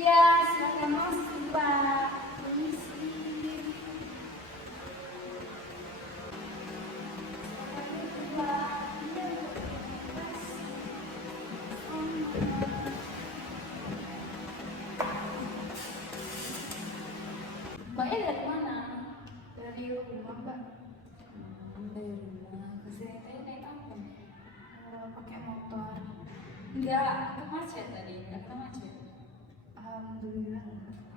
Iya, silakan masuk, Pak. Permisi. Mbaknya dari mana? Dari rumah, Mbak. Dari rumah. Kesini naik apa? Pakai motor. Enggak, ke macet tadi. Enggak ke macet. Alhamdulillah.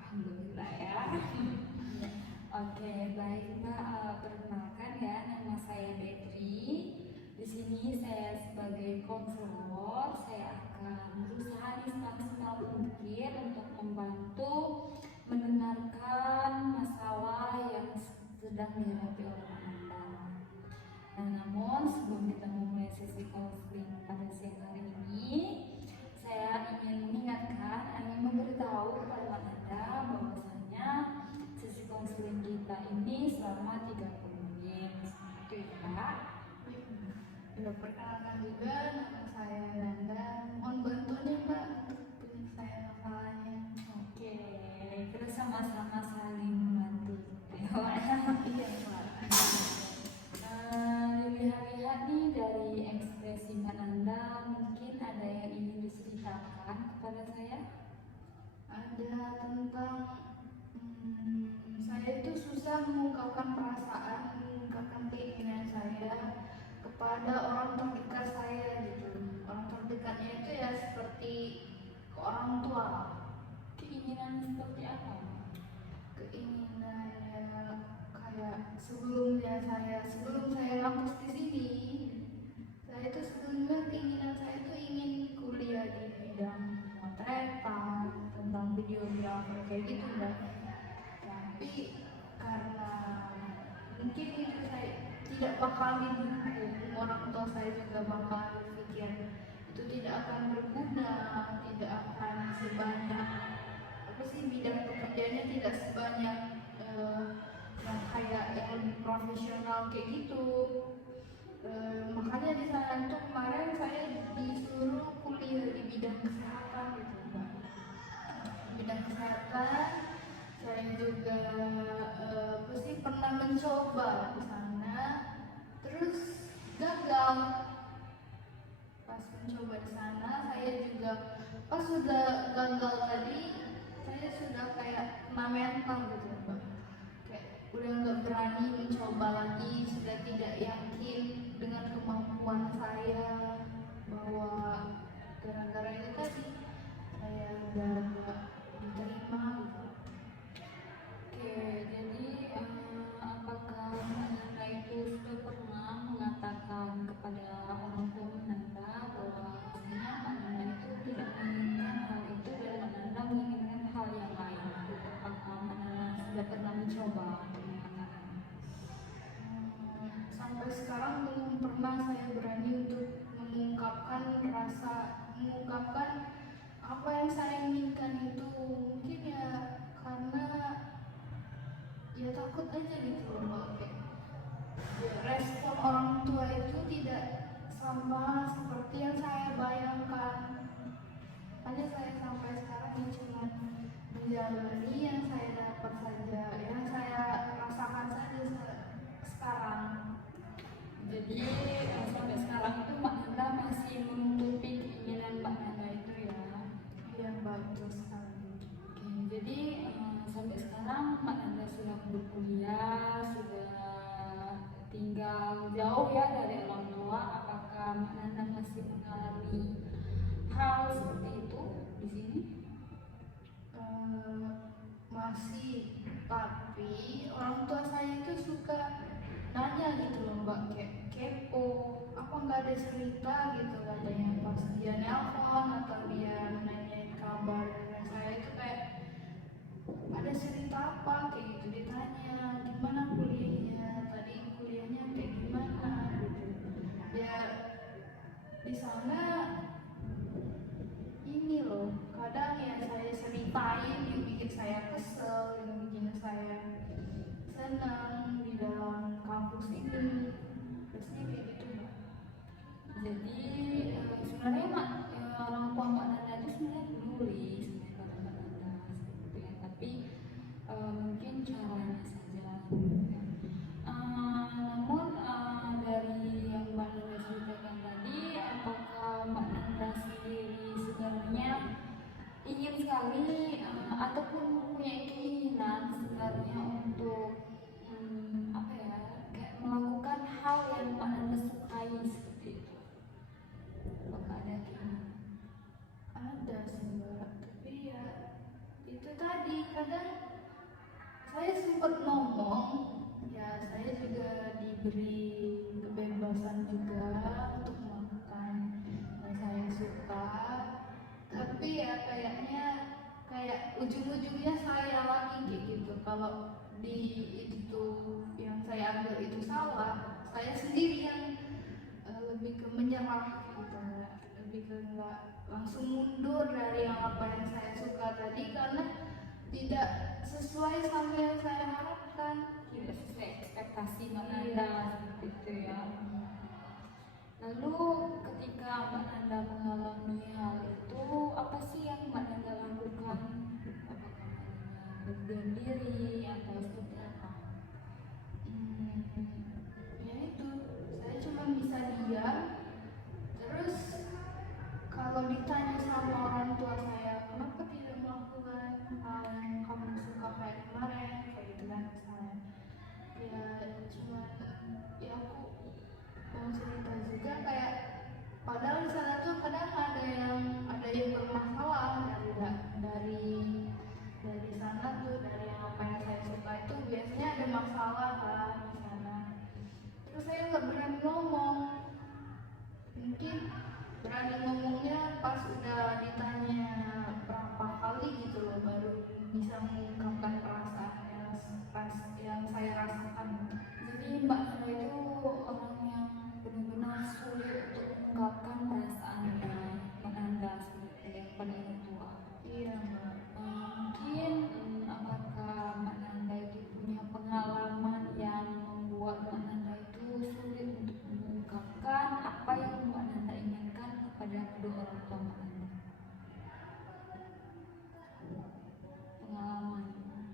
Alhamdulillah ya. Oke, baik Mbak. Perkenalkan ya, nama saya Betri. Di sini saya sebagai konselor, saya akan berusaha semaksimal mungkin untuk membantu mendengarkan masalah yang sedang dihadapi oleh Anda. Nah, namun sebelum kita memulai sesi counseling pada siang hari ini, saya ingin mengingatkan, ingin memberitahu kepada Anda bahwasanya sesi counseling kita ini selama 30 menit. Itu ya. Perkenalkan juga, nama saya Nanda. Mohon bantuannya, Mbak, untuk penyelesaian masalahnya. Oke, kita sama-sama saling membantu. Iya, Mbak. Lihat-lihat nih dari ekspresi Mbak Nanda, mungkin ada yang ingin diceritakan kepada saya? Ada tentang saya itu susah mengungkapkan perasaan, mengungkapkan keinginan saya kepada orang terdekat saya gitu. Orang terdekatnya itu ya seperti ke orang tua. Keinginan seperti apa? Keinginannya kayak sebelum saya ngampus di sini, saya itu sebelumnya keinginan saya itu ingin kuliah di bidang motretan, tentang videografer kayak gitu kan. Tapi karena mungkin itu saya tidak bakal didukung, orang tua saya juga bakal berpikir itu tidak akan berguna, tidak akan sebanyak apa sih, bidang pekerjaannya tidak sebanyak yang kayak yang lebih profesional kayak gitu. Makanya di sana tuh kemarin saya disuruh kuliah di bidang kesehatan gitu, Mbak. Bidang kesehatan saya juga apa sih, pernah mencoba di sana, terus gagal. Pas mencoba di sana saya juga pas sudah gagal tadi, saya sudah kayak kena mental gitu, Mbak. Kayak udah nggak berani mencoba lagi, sudah tidak yakin dengan kemampuan saya, bahwa gara-gara itu tadi saya udah nggak diterima gitu. Oke, jadi apakah Nanda itu sudah pernah mengatakan kepada orang tua Nanda bahwa sebenarnya Nanda itu tidak menginginkan hal itu dan Nanda menginginkan hal yang lain? Apakah Nanda sudah pernah mencoba untuk mengatakan? Sampai sekarang belum pernah saya berani untuk mengungkapkan apa yang saya inginkan itu. Mungkin ya karena ya takut aja gitu loh, kayak respon orang tua itu tidak sama seperti yang saya bayangkan. Hanya saya sampai sekarang ini cuma menjalani yang saya dapat saja, yang saya rasakan saja sekarang. Jadi sampai sekarang itu Mbak Nanda masih menutupi keinginan Mbak Nanda itu ya? Yang bagus sekali. Oke, jadi sampai sekarang Mbak Nanda sudah berkuliah, sudah tinggal jauh ya dari orang tua. Apakah Mbak Nanda masih mengalami hal seperti itu di sini? Masih, tapi orang tua saya itu suka nanya gitu loh, Mbak, kayak kepo, apa nggak ada cerita gitu katanya pas dia nelpon atau dia nanyain kabar saya itu kayak ada cerita apa kayak gitu, ditanya gimana kuliahnya, tadi kuliahnya kayak gimana gitu. Ya di sana ini loh, kadang ya saya ceritain yang bikin saya kesel, yang bikin saya senang di dalam kampus ini, biasanya kayak gitu, Mbak. Jadi sebenarnya orang tua Mbak Nanda itu sebenarnya peduli sebenarnya pada Mbak Nanda. sekali ataupun mempunyai keinginan sebenarnya untuk apa ya, kayak melakukan hal yang Mbak Nanda sukai seperti itu. Apakah ada keinginan? Ada sih Mbak, tapi ya itu tadi kadang saya sempat ngomong, ya saya juga diberi kebebasan juga untuk melakukan yang saya suka, tapi ya kayaknya kayak ujung-ujungnya saya lagi kayak gitu. Kalau di itu yang saya ambil itu salah, saya sendiri yang lebih ke menyerah gitu, lebih ke nggak langsung mundur dari yang apa yang saya suka tadi karena tidak sesuai sama yang saya harapkan. Tidak sesuai ekspektasi Mbak Nanda seperti itu ya. Lalu ketika Mbak Nanda mengalami hal itu, apa sih yang Mbak Nanda lakukan? Apakah berdiam diri atau seperti apa? Ya itu, saya cuma bisa diam. Terus kalau ditanya sama orang tua saya, kenapa tidak melakukan hal yang kamu suka kayak kemarin, kayak gitu kan misalnya. Ya cuma ya aku mau cerita juga kayak padahal di sana tuh kadang ada yang bermasalah dari sana tuh, dari yang apa yang saya suka itu biasanya ada masalah kan di sana. Terus saya nggak berani ngomong, mungkin berani ngomongnya pas udah ditanya berapa kali gitu loh baru bisa mengungkapkan perasaan yang saya rasakan. Jadi Mbak Nanda itu orang yang benar-benar sulit untuk mengungkapkan perasaannya Mbak Nanda seperti yang pada orang tua. Iya Mbak. Mungkin apakah Mbak Nanda itu punya pengalaman yang membuat Mbak Nanda itu sulit untuk mengungkapkan apa yang Mbak Nanda inginkan kepada kedua orang tua Mbak Nanda? Pengalaman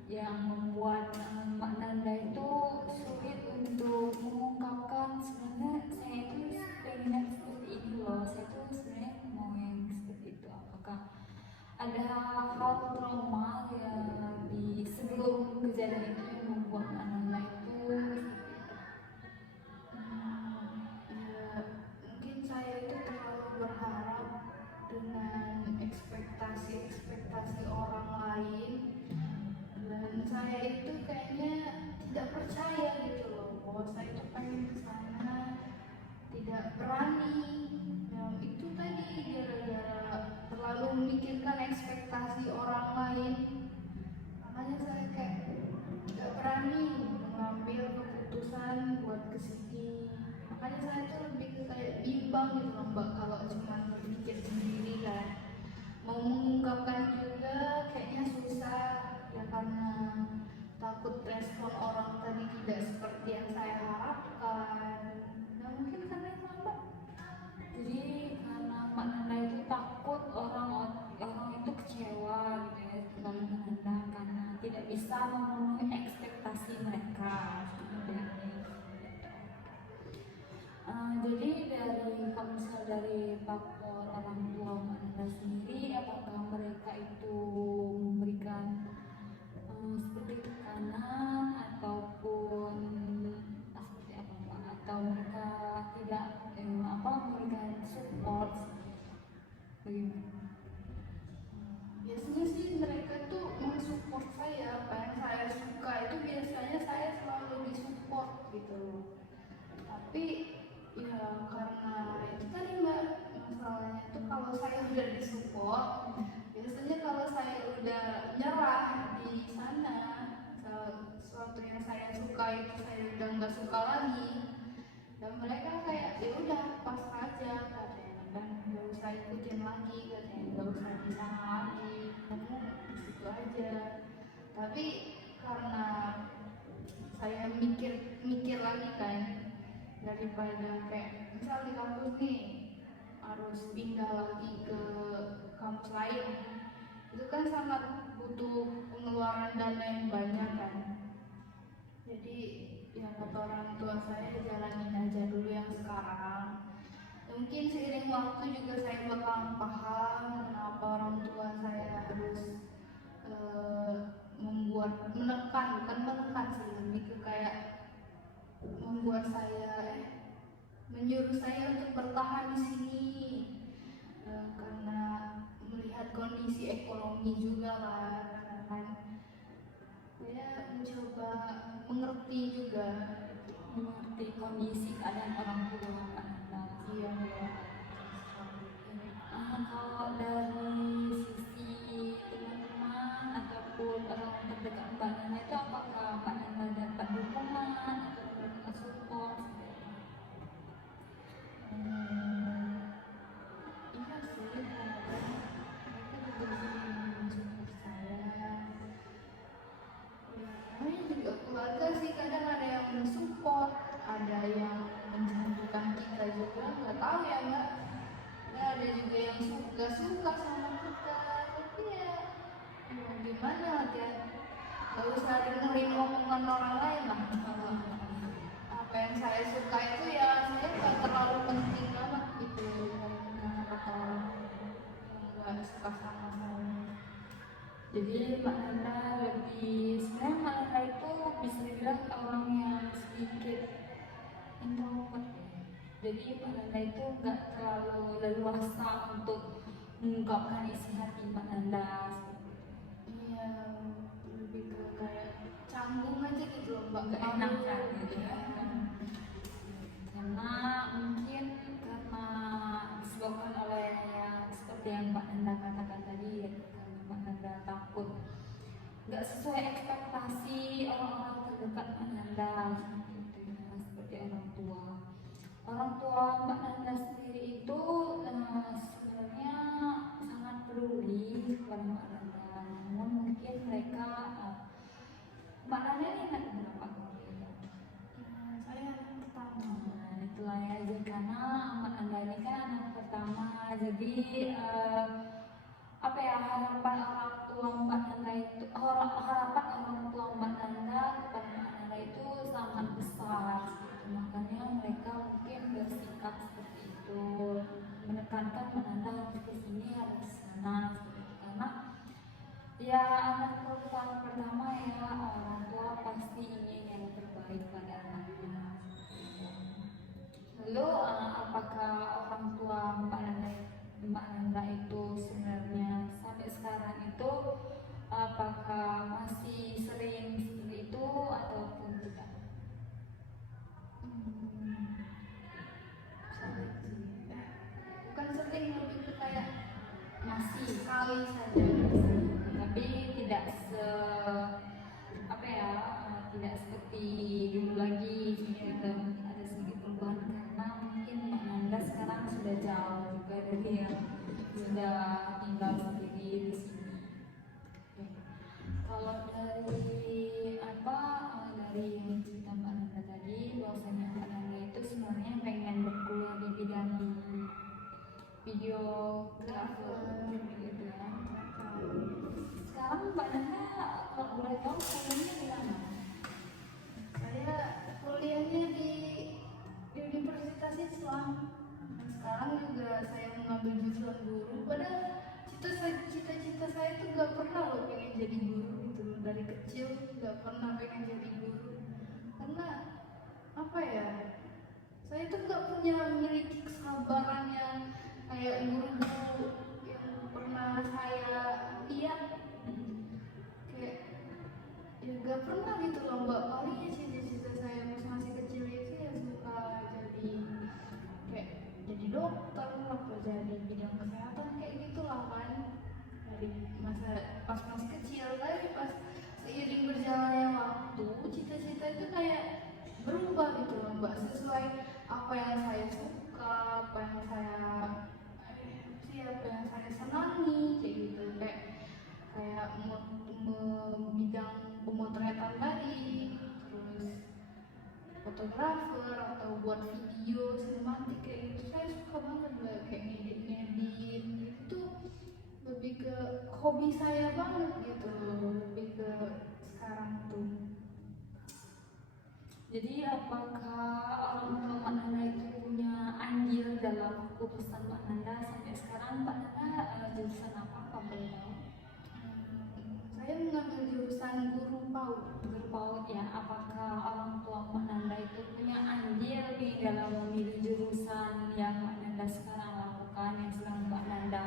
yang membuat Mbak Nanda itu sulit untuk mengungkapkan sebenarnya saya itu pengen seperti ini loh, saya itu sebenarnya mau yang seperti itu. Apakah ada hal trauma yang di sebelum kejadian itu yang membuat Mbak Nanda itu seperti itu? Ya mungkin saya itu terlalu berharap dengan ekspektasi orang lain, dan saya itu kayaknya tidak percaya gitu loh bahwa saya itu pengen ke sana, tidak berani. Yang itu tadi gara-gara terlalu memikirkan ekspektasi orang lain, makanya saya kayak nggak berani mengambil keputusan buat kesini. Makanya saya tuh lebih ke kayak bimbang gitu loh Mbak, kalau cuma berpikir sendiri kan mau mengungkapkan juga kayaknya susah ya, karena takut respon orang tadi tidak seperti yang saya harapkan. Nah mungkin karena itu Mbak. Jadi karena Mbak Nanda itu takut orang itu kecewa gitu ya dengan Mbak Nanda karena tidak bisa memenuhi ekspektasi mereka seperti ini. Jadi kalau misalnya dari faktor orang tua Mbak Nanda sendiri, apakah mereka itu memberikan seperti tekanan ataupun seperti apa Mbak? Atau mereka tidak memberikan support? Bagaimana? Biasanya sih mereka tuh mensupport saya, apa yang saya suka itu biasanya saya selalu disupport gitu loh. Tapi ya karena itu tadi Mbak, masalahnya tuh kalau saya udah disupport, biasanya kalau saya udah nyerah di sana, sesuatu yang saya suka itu saya udah nggak suka lagi, dan mereka kayak ya udah pasrah aja katanya, dan nggak usah ikutin lagi katanya, nggak usah di sana lagi, kamu di situ aja. Tapi karena saya mikir lagi kan, daripada kayak misal di kampus nih harus pindah lagi ke kampus lain, itu kan sangat butuh pengeluaran dana yang banyak kan. Jadi ya kata orang tua saya jalanin aja dulu yang sekarang. Mungkin seiring waktu juga saya bakal paham kenapa orang tua saya harus membuat menekan, bukan menekan sih, lebih ke kayak membuat saya menyuruh saya untuk bertahan di sini. Karena melihat kondisi ekonomi juga lah, karena kan saya mencoba mengerti juga. Mengerti kondisi keadaan orang tua Mbak Nanda. Iya ya. Kalau dari sisi teman-teman ataupun orang terdekat Mbak Nanda itu, apakah Mbak Nanda dapat dukungan ataupun support? Iya sih, kadang mereka juga sering mensupport saya. Namanya juga keluarga sih, kadang ada yang mensupport, ada yang menjatuhkan kita juga, nggak tahu ya mbak. Dan ada juga yang suka sama kita, tapi ya gimana kan, nggak usah dengerin omongan orang lain lah. Apa yang saya suka itu ya saya nggak terlalu penting banget gitu, dengan kata orang yang nggak suka sama saya. Jadi Mbak Nanda lebih, sebenarnya Mbak Nanda itu bisa dibilang orang yang sedikit introvert ya. Jadi Mbak Nanda itu nggak terlalu leluasa untuk mengungkapkan isi hati Mbak Nanda. Iya, lebih ke kayak canggung aja gitu loh mbak, Nggak enakan gitu ya. Karena mungkin karena disebabkan oleh yang seperti yang Mbak Nanda katakan tadi ya, karena Mbak Nanda takut nggak sesuai ekspektasi orang-orang terdekat Mbak Nanda, seperti orang tua. Orang tua Mbak Nanda sendiri itu sebenarnya sangat peduli kepada Mbak Nanda, namun mungkin mereka Mbak Nanda ini anak berapa keluarga? Saya anak pertama. Nah, itulah ya, karena Mbak Nanda ini kan anak pertama, jadi apa ya, harapan orang tua Mbak Nanda itu, harapan orang tua Mbak Nanda kepada Mbak Nanda itu sangat besar gitu. Makanya mereka mungkin bersikap seperti itu, menekankan Mbak Nanda harus ke sini, harus ke sana seperti itu. Karena ya anak pertama ya, orang tua pasti ingin yang terbaik pada anaknya. Lalu apakah orang tua Mbak Nanda itu sebenarnya sampai sekarang itu apakah masih sering seperti itu ataupun tidak? Sering sih. Bukan sering, lebih ke kayak Masih, sekali saja. tapi tidak apa ya, tidak seperti dulu lagi gitu. Ada sedikit perubahan karena mungkin Mbak Nanda sekarang sudah jauh juga dari yang sudah tinggal sendiri di sini. Oke. Kalau dari dari yang cerita Mbak Nanda tadi, bahwasanya Mbak Nanda itu sebenarnya pengen berkuliah di bidang videografer gitu ya. Sekarang Mbak Nanda kalau boleh tahu kuliahnya di mana? Saya kuliahnya di Universitas Islam. Sekarang juga saya mengambil jurusan guru. Padahal cita-cita saya tuh gak pernah loh pengen jadi guru gitu. Dari kecil gak pernah pengen jadi guru. Karena apa ya? Saya tuh gak punya memiliki kesabaran yang kayak guru-guru yang pernah saya lihat. Kayak ya gak pernah gitu loh mbak. Palingnya cita-cita saya pas masih kecil itu ya suka jadi dokter atau jadi bidang kesehatan kayak gitulah kan, dari pas masih kecil. Tapi pas seiring berjalannya waktu cita-cita itu kayak berubah gitu loh mbak, sesuai apa yang saya suka, apa yang saya senangi kayak gitu. Kayak bidang pemotretan tadi, terus fotografer atau buat video sinematik kayak gitu. Saya suka banget mbak, kayak ngedit itu lebih ke hobi saya banget gitu, lebih ke sekarang tuh. Jadi apakah orang tua Mbak Nanda itu punya andil dalam keputusan Mbak Nanda sampai sekarang? Mbak Nanda jurusan apa boleh tahu? Saya mengambil jurusan guru berpaut ya, apakah orang tua Mbak Nanda itu punya andil nih dalam memilih jurusan yang Mbak Nanda sekarang lakukan, yang sedang Mbak Nanda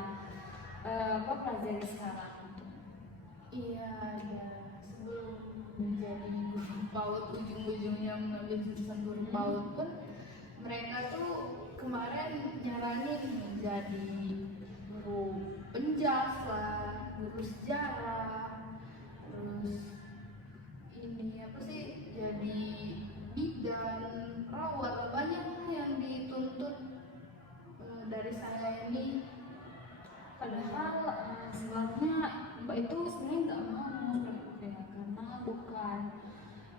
pelajari sekarang? Iya, ada. Sebelum menjadi guru PAUD, ujung-ujungnya mengambil jurusan guru PAUD pun mereka tuh kemarin nyaranin menjadi guru penjas lah, guru sejarah, terus ini apa sih, jadi bidan, perawat lah, banyak yang dituntut dari saya ini. Padahal sebabnya Mbak itu sebenarnya nggak mau seperti itu ya, karena bukan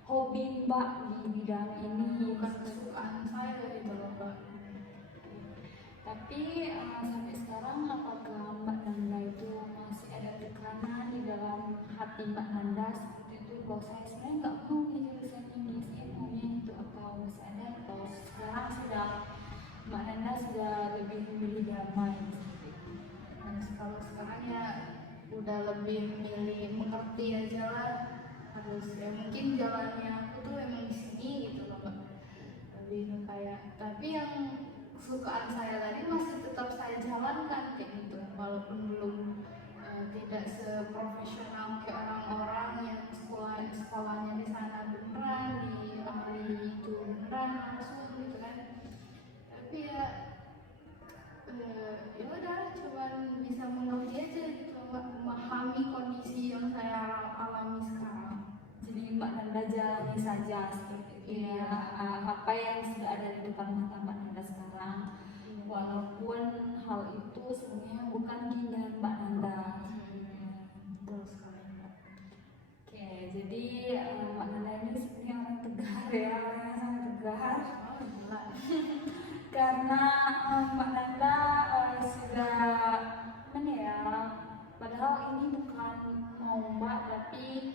hobi Mbak di bidang ini, Bukan kesukaan saya gitu loh, Mbak. Tapi sampai sekarang apakah Mbak Nanda itu masih ada tekanan di dalam hati Mbak Nanda seperti itu, bahwa saya sebenarnya nggak mau di jurusan ini, saya maunya itu, atau masih ada, atau sekarang sudah Mbak Nanda sudah lebih memilih damai seperti itu? Nah, kalau sekarang ya udah lebih milih mengerti aja lah, harus ya mungkin jalannya aku tuh emang di sini gitu loh, Mbak. Lebih kayak, tapi yang kesukaan saya tadi masih tetap saya jalankan kayak gitu, walaupun belum tidak seprofesional kayak orang-orang yang sekolahnya di sana beneran, di ahli itu beneran langsung gitu kan. Tapi ya ya udah, cuman bisa mengerti aja gitu, memahami kondisi yang saya alami sekarang. Jadi Mbak Nanda jalani saja seperti itu ya, apa yang sudah ada di depan mata Mbak Nanda sekarang, walaupun hal itu sebenarnya bukan keinginan Mbak Nanda. Betul sekali, Mbak. Oke, jadi Mbak Nanda ini sebenarnya orang tegar ya, orang yang sangat tegar. Oh, gila. Karena Mbak Nanda sudah mana ya, padahal ini bukan mau Mbak, tapi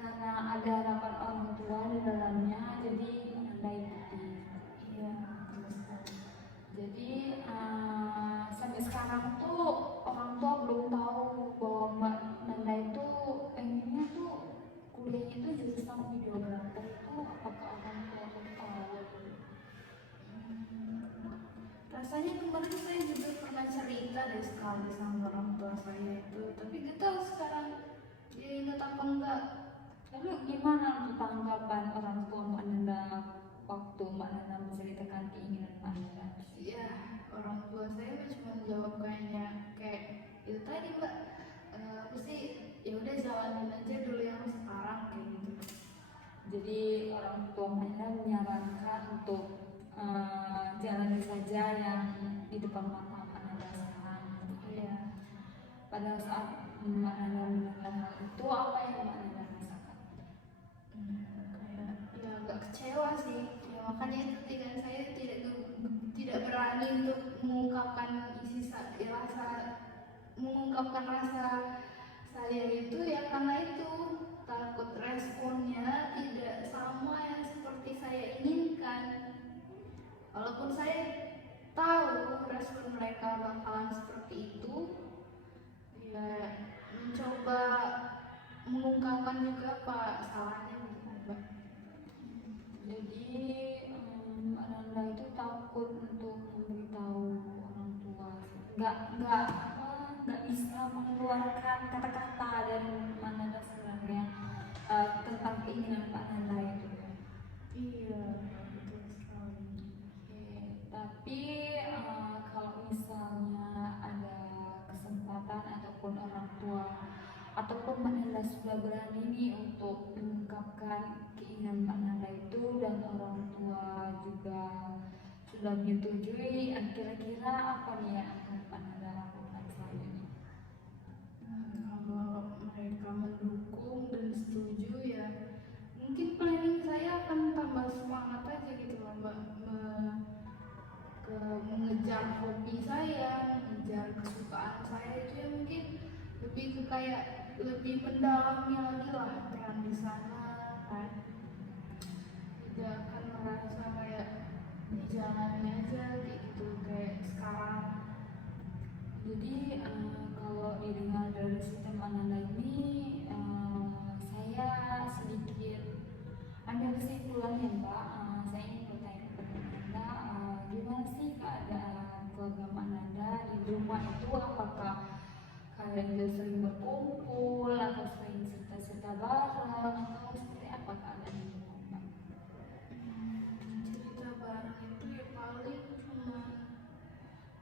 karena ada harapan orang tua di dalamnya, jadi Mbak Nanda ikuti. Iya, betul sekali. Jadi sampai sekarang tuh orang tua belum tahu bahwa Mbak Nanda itu pengennya tuh kuliahnya itu jurusan videografer itu, apakah orang tua tuh tahu? Rasanya kemarin saya juga pernah cerita deh sekali sama orang tua saya itu, tapi gak tahu sekarang dia ingat apa enggak. Lalu gimana untuk tanggapan orang tua Mbak Nanda waktu Mbak Nanda menceritakan keinginan Mbak Nanda? Ya, orang tua saya cuma jawab kayaknya kayak itu tadi, Mbak. Aku sih ya udah jalanin aja dulu yang sekarang kayak gitu. Jadi orang tua Mbak Nanda menyarankan untuk jalani saja yang di depan mata Mbak Nanda sekarang. Iya. Pada saat Mbak Nanda mendengar hal itu, apa yang Mbak Nanda rasakan? Kayak ya agak kecewa sih. Ya makanya itu saya tidak berani untuk mengungkapkan mengungkapkan rasa saya itu ya, karena itu takut responnya tidak sama yang seperti saya inginkan. Walaupun saya tahu respon mereka bakalan seperti itu, ya mencoba mengungkapkan juga apa salahnya gitu, Mbak. Jadi Mbak Nanda itu takut untuk memberitahu orang tua, nggak bisa mengeluarkan kata-kata dari Mbak Nanda sebenarnya tentang keinginan Mbak Nanda itu. Iya, betul sekali. Oke, tapi kalau misalnya ada kesempatan ataupun orang tua ataupun Mbak Nanda sudah berani nih untuk mengungkapkan keinginan Mbak Nanda itu dan orang tua juga sudah menyetujui, kira-kira apa nih yang akan Mbak Nanda lakukan selanjutnya? Kalau mereka mendukung dan setuju ya mungkin planning saya akan tambah semangat aja gitu loh, Mbak. Mengejar hobi saya, mengejar kesukaan saya itu ya mungkin lebih ke kayak lebih mendalami lagi lah peran di sana kan. Tidak akan merasa kayak di jalannya aja kayak gitu kayak sekarang. Jadi kalau didengar dari sistem Mbak Nanda ini, saya rumah itu apakah kalian juga sering berkumpul atau sering cerita-cerita bareng atau seperti apa kalian di rumah? Cerita bareng itu ya paling cuma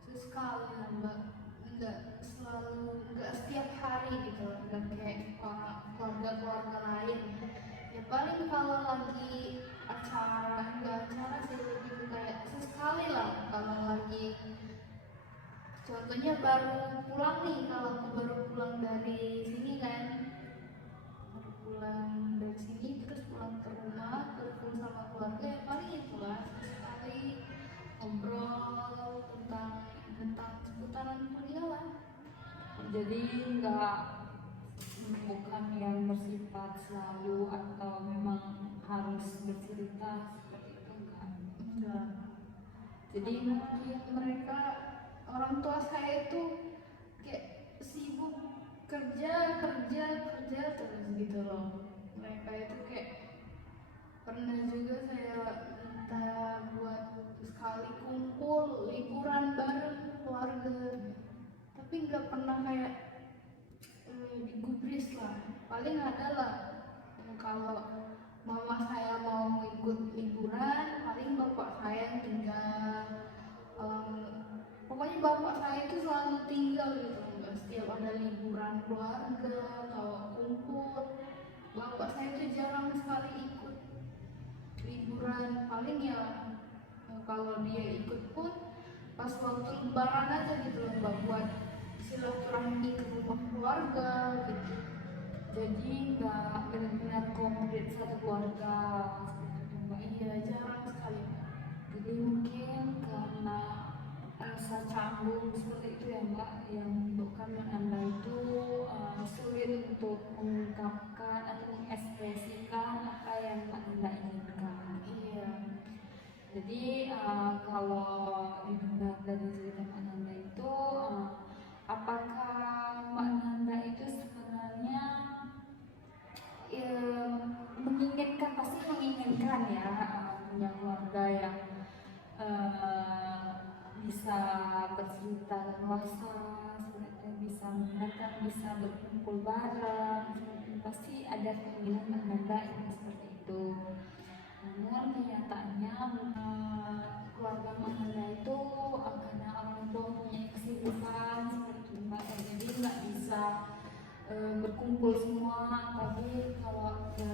sesekali lah mbak, nggak selalu, nggak setiap hari gitu loh, nggak kayak keluarga lain. Ya paling kalau lagi acara, nggak acara sih, lebih ke kayak sesekali lah kalau lagi, contohnya baru pulang nih, kalau aku baru pulang dari sini kan, baru pulang dari sini terus pulang ke rumah kumpul sama keluarga, ya paling itulah sekali ngobrol tentang seputaran kuliah lah. Jadi bukan yang bersifat selalu atau memang harus bercerita seperti itu kan? Enggak. Jadi Karena mereka, orang tua saya itu kayak sibuk kerja kerja kerja terus gitu loh. Mereka itu kayak, pernah juga saya minta buat sekali kumpul liburan bareng keluarga, tapi nggak pernah kayak digubris lah. Paling ada lah kalau mama saya mau ikut liburan, paling bapak saya yang tinggal. Em, Pokoknya bapak saya itu selalu tinggal gitu, nggak setiap ada liburan keluarga kalau kumpul. Bapak saya itu jarang sekali ikut liburan, paling ya kalau dia ikut pun pas waktu lebaran aja gitu loh mbak, buat silaturahmi ke rumah keluarga gitu. jadi nggak benar-benar komplit satu keluarga seperti itu Mbak. Iya, jarang sekali mbak. Jadi mungkin karena rasa canggung seperti itu ya Mbak, yang menyebabkan Anda itu sulit untuk mengungkapkan atau mengekspresikan apa yang Anda inginkan. Iya. Jadi kalau didengar dari cerita Mbak Nanda itu, apakah Mbak Nanda itu sebenarnya menginginkan, pasti menginginkan ya, punya keluarga yang bisa bercerita leluasa, bisa mendengarkan, bisa berkumpul bareng, pasti ada keinginan Mbak Nanda yang seperti itu. Namun kenyataannya keluarga Mbak Nanda itu karena orang tua punya kesibukan seperti itu Mbak, jadi nggak bisa berkumpul semua, tapi kalau lagi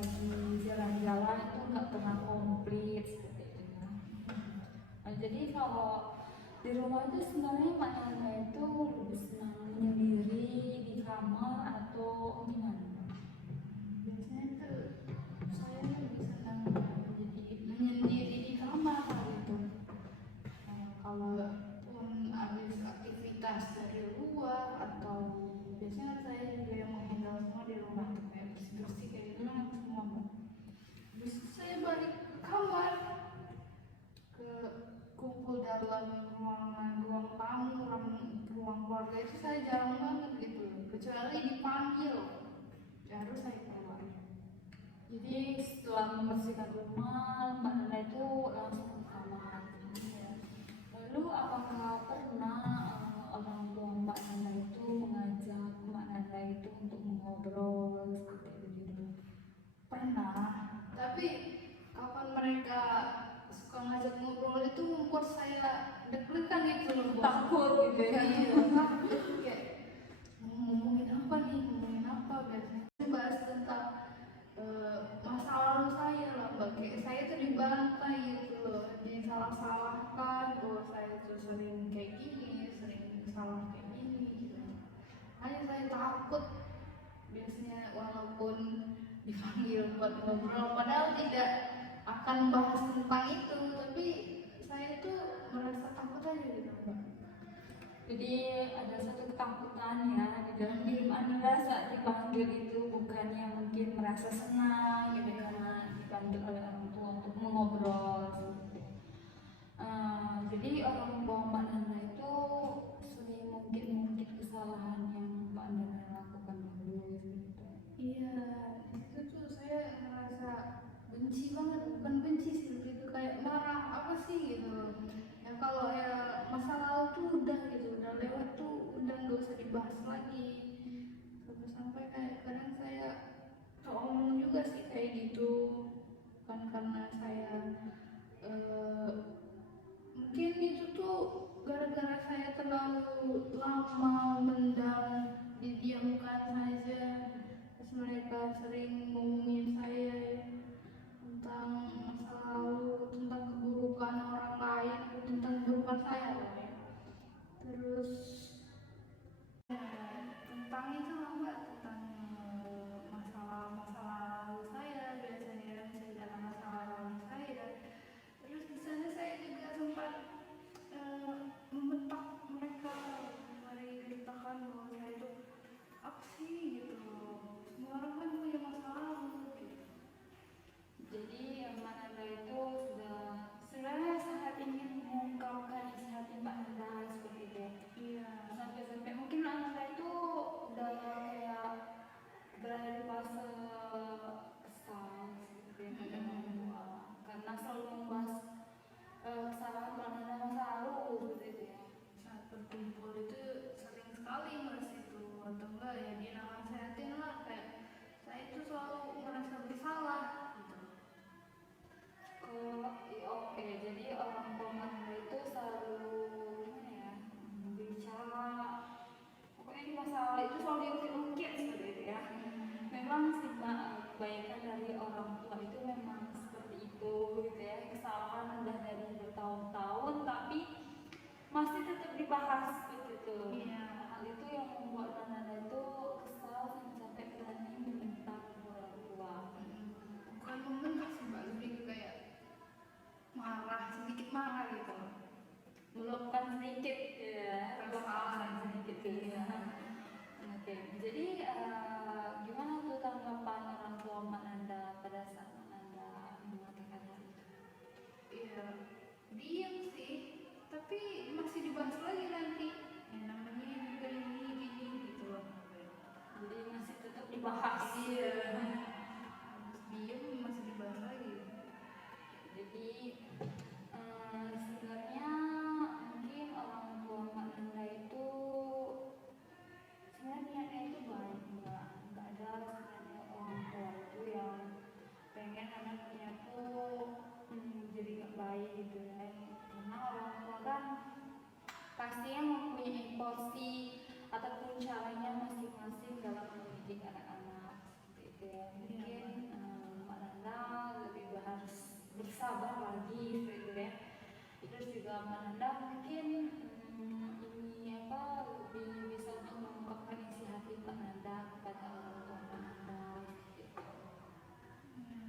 jalan-jalan itu nggak pernah komplit seperti itu ya. Jadi kalau di rumah itu sebenarnya Mbak Nanda itu lebih senang menyendiri di kamar atau gimana? Biasanya tuh saya lebih senang menyendiri di kamar gitu. Kalau pun habis aktivitas dari luar, atau biasanya saya juga yang menghandle semua di rumah, kayak bersih-bersih kayak gitu kan semua mbak. Terus saya balik ke kamar, ke kumpul dalam ruang tamu, ruang keluarga itu saya jarang banget gitu, kecuali dipanggil baru saya keluar. Jadi setelah membersihkan rumah, Mbak Nanda itu langsung ke kamar. Lalu apakah pernah orang tua Mbak Nanda itu mengajak Mbak Nanda itu untuk mengobrol seperti itu gitu? Pernah, tapi kapan mereka suka ngajak ngobrol itu membuat saya deg-degan gitu loh Bos. Takut gitu ya? Iya, takut kayak ngomongin apa nih, ngomongin apa. Biasanya bahas tentang masa lalu saya lah mbak, kayak saya tuh dibantai gitu loh, disalah-salahkan bahwa saya tuh sering kayak gini, sering salah kayak gini gitu. Hanya saya takut biasanya, walaupun dipanggil buat ngobrol padahal tidak akan bahas tentang itu, tapi saya tuh merasa takut aja gitu mbak. Jadi ada satu ketakutan ya di dalam diri Anda saat dipanggil itu, bukannya mungkin merasa senang gitu karena dipanggil oleh orang tua untuk mengobrol. Jadi orang tua Mbak Nanda itu sering mungkin kesalahan yang Mbak Nanda lakukan dulu gitu. Iya, itu tuh saya ngerasa benci banget, bukan benci sih, lebih ke kayak marah apa sih gitu. Ya kalau ya masa lalu tuh udah gitu, udah lewat tuh dibahas lagi. Sampai kayak kadang saya omong juga sih kayak gitu, kan karena saya mungkin itu tuh gara-gara saya terlalu lama mendam, didiamkan saja, terus mereka sering ngomongin saya tentang masa lalu, tentang keburukan orang lain, tentang keburukan saya loh ya. Terus tentang itu lah Mbak, tentang masalah-masalah lalu saya, biasanya menceritakan masalah lalu saya. Terus di sana saya juga sempat membentak mereka, ceritakan bahwa saya itu apa sih gitu, semua orang kan punya masalah gitu. Jadi Mbak Nanda itu sudah sebenarnya sangat ingin mengungkapkan isi hati Mbak Nanda seperti itu. Iya. Sampai-sampai mungkin Mbak Nanda itu udah kayak berada di fase kesal seperti yang kata orang tua, karena selalu membahas kesalahan Mbak Nanda masa lalu seperti itu ya. Saat berkumpul itu sering sekali merasa itu, atau enggak ya dinasehatin lah, kayak saya itu selalu merasa bersalah gitu. Oke, jadi orang tua Mbak Nanda itu selalu gimana ya, bicara pokoknya di masa lalu itu selalu diungkit-ungkit seperti itu ya. Memang sih Mbak, kebanyakan dari orang tua itu memang seperti itu gitu ya, kesalahan udah dari bertahun-tahun tapi masih tetap dibahas begitu. Iya. Hal itu yang membuat Mbak Nanda itu kesal sampai berani meminta orang tua. Bukan membentak sih Mbak, lebih ke kayak marah, sedikit marah gitu. Meluapkan sedikit ya, meluapkan sedikit ya. Oke, jadi gimana tuh tanggapan orang tua Mbak Nanda pada saat Mbak Nanda mengatakan hal itu? Iya, diam sih, tapi masih dibahas lagi nanti. Ya namanya juga ini gini gitu loh. Jadi masih tetap dibahas. Iya. Diam masih dibahas lagi. Jadi sebenarnya mungkin orang tua Mbak Nanda itu sebenarnya niatnya itu baik, nggak ada sebenarnya orang tua itu yang pengen anaknya tuh jadi nggak baik gitu ya. Karena orang tua kan pastinya mempunyai porsi ataupun caranya masing-masing dalam mendidik anak-anak seperti itu ya. Mungkin Mbak Nanda lebih harus bersabar lagi seperti itu ya. Terus juga Mbak Nanda mungkin ini apa lebih bisa untuk mengungkapkan isi hati Mbak Nanda kepada orang tua Mbak Nanda seperti itu.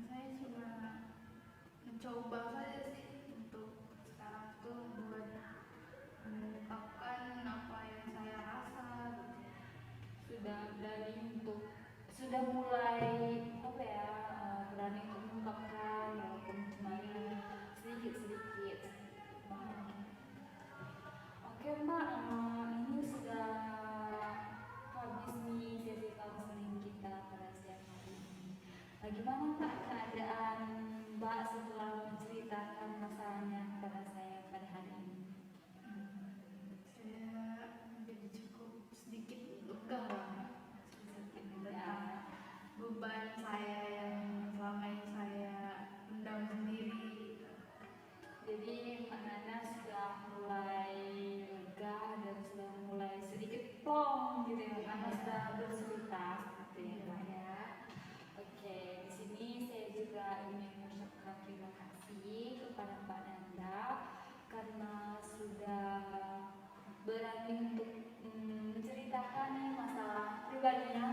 Saya cuma mencoba saja sih untuk sekarang tuh buat mengungkapkan apa yang saya rasa gitu. Sudah berani untuk sudah mulai apa ya berani untuk mengungkapkan walaupun cuma sedikit-sedikit. Oke Mbak, ini sudah habis nih sesi counseling kita pada siang hari ini. Bagaimana Mbak keadaan Mbak setelah menceritakan masalahnya kepada saya pada hari ini? Saya menjadi cukup sedikit lega lah tentang beban saya yang selama ini saya pendam sendiri. Jadi Mbak Nana sudah mulai lega dan sudah mulai sedikit plong gitu ya, karena sudah bercerita gitu ya Mbak ya. Oke, di sini saya juga ingin mengucapkan terima kasih kepada Mbak Nanda karena sudah berani untuk menceritakan masalah pribadinya